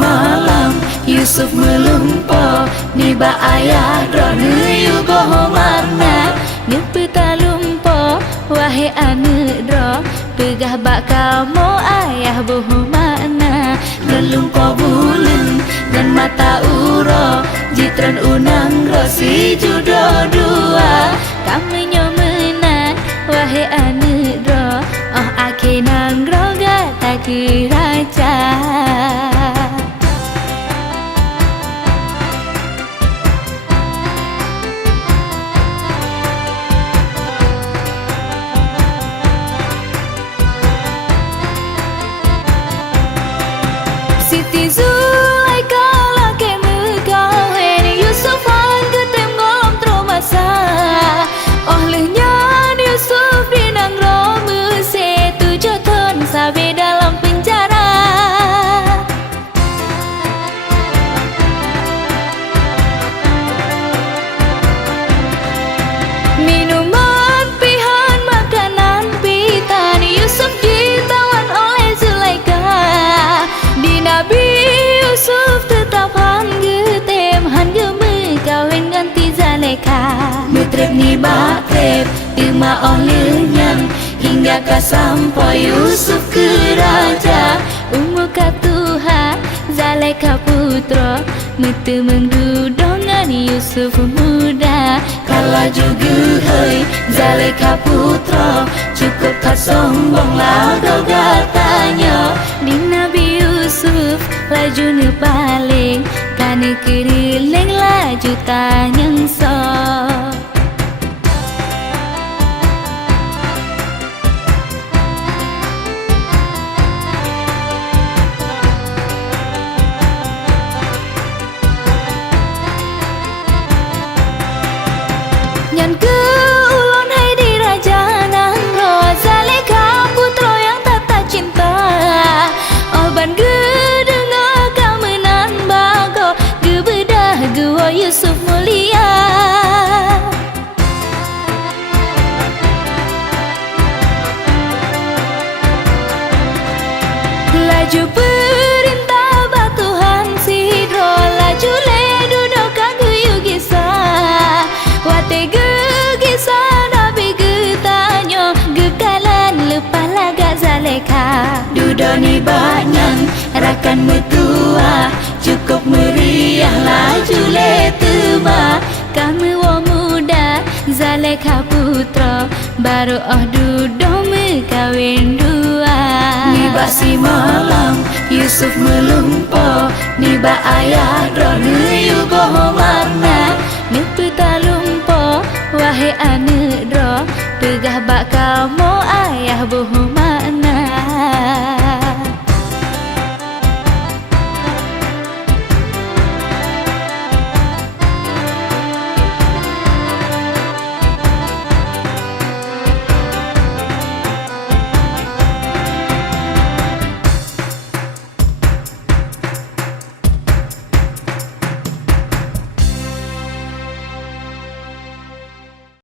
malam Yusuf melumpo niba ayah drone yu boho marna Ngepeta lumpo wahai ane dro Pegah bak kamu ayah boho makna Ngelumpo bulen dan mata uro Jitran unang rosi judo dua Kami nyomenan wahai ane dro Oh ake nang roga tak raja Siti Zulaika lake mekawen Yusufan ketem ngom tromasa Oh lehnyan Yusuf dinang rome se tujuh tahun sampai dalam penjara Minuman pihan makanan pitan Yusuf ditawan oleh Zulaika Nabi Yusuf tetap hanggetem hangge kawin ganti Zulaika Mutrep ni bakrep Terima olehnya Hingga ka sampai Yusuf ke raja Umuka Tuhan Zulaika putra Metu mengdudongan Yusuf muda Kala juga hei Zulaika putra Cukup tak sombong lah kau katanya Di Nabi Yusuf laju ne paling Kane keriling laju tanyang so Nyan ke ulon hai di raja nang ro Zulaika putra yang tata cinta Oh ban gedenga kamenan bago Gebedah gua Yusuf mulia Laju perintah batuhan sidro Laju le duduk kaguyu gisa Wate gegisa nabi getanyo Gekalan lepas laga Zulaika Dudoni banyak rakan metua Cukup meriah laju le teba Kami wa muda Zulaika putra Baru duduk kawin dua Niba si malam Yusuf melumpo Niba ayah drone yu boho marna